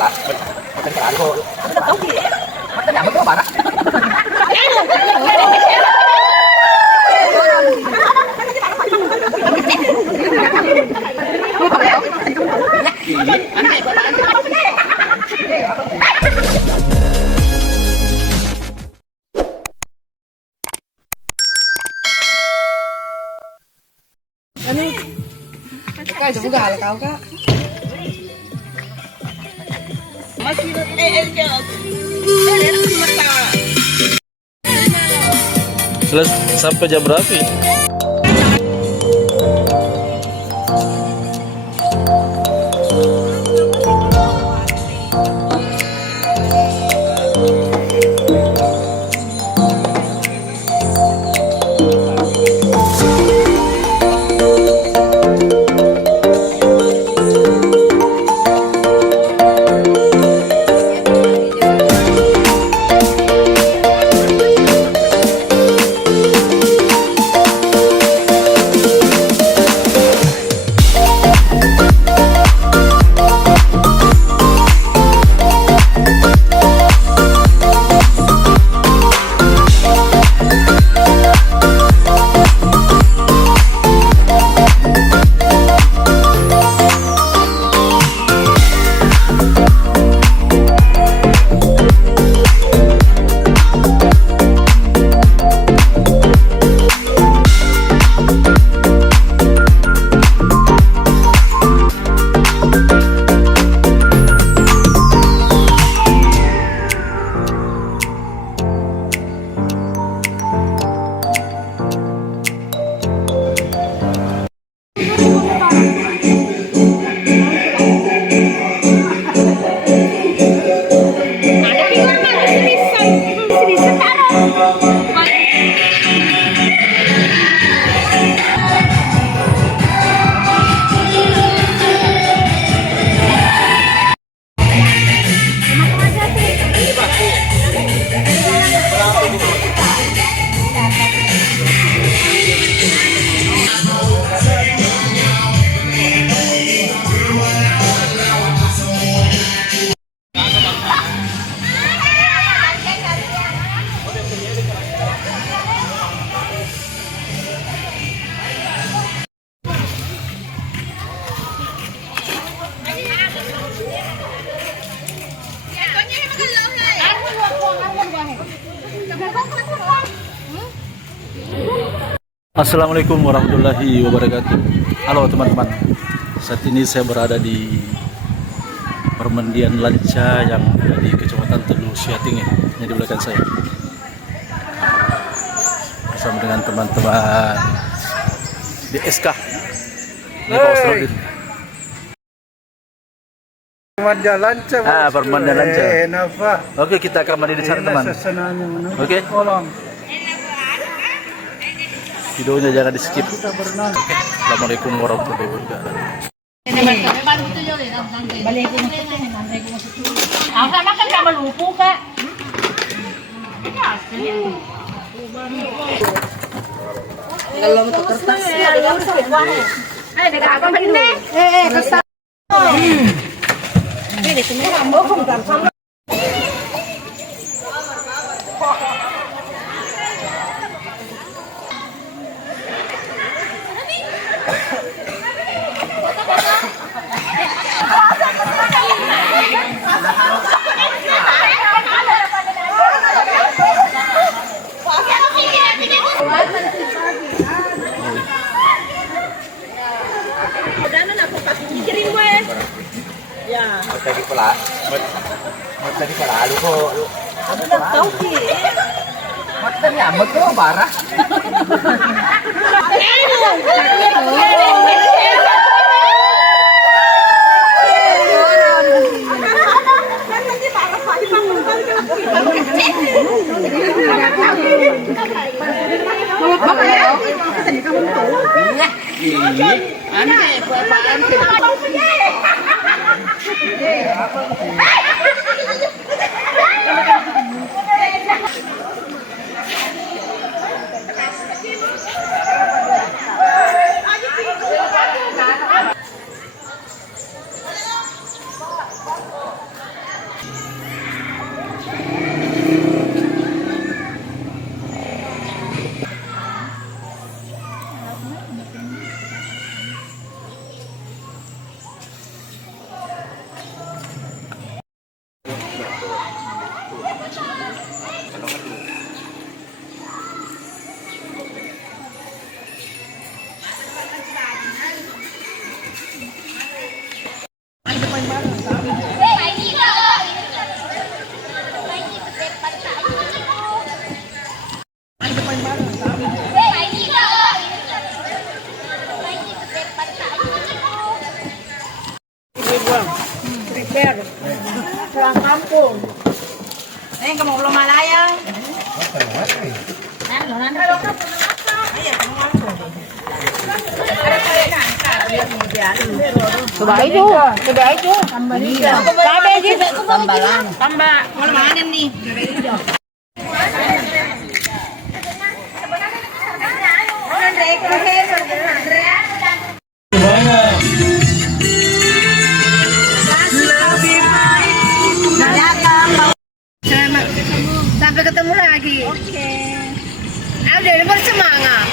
pelan. Makan pelan kok. Udah tahu sih. Makan nyamuk tuh parah. Kak, coba gak kau kak? Sampai jam berapa ini? Assalamualaikum warahmatullahi wabarakatuh. Halo teman-teman, saat ini saya berada di Permandian Lanca yang ada di Kecamatan Telu Siating ini di belakang saya, bersama dengan teman-teman di SK ini Pak Ostrodin. Permandian Lanca. Permandian Lanca. Oke, kita akan mandi di sana teman. Oke. Videonya jangan di skip. Assalamualaikum warahmatullahi wabarakatuh. Sama kan gak melupu kak. Kalau untuk kertas. Dekat apa begini? Kertas. Ini semua kamu kan sama. Tadi pula, tadi pula lu kok. Udah tahu sih. Makan nyamuk tuh parah. Pulang kampung. Kamu belum malayang. Coba itu. Tambah aja. Tambah. Mau mana nih? Sampai ketemu lagi. Oke. Udah bersemangat.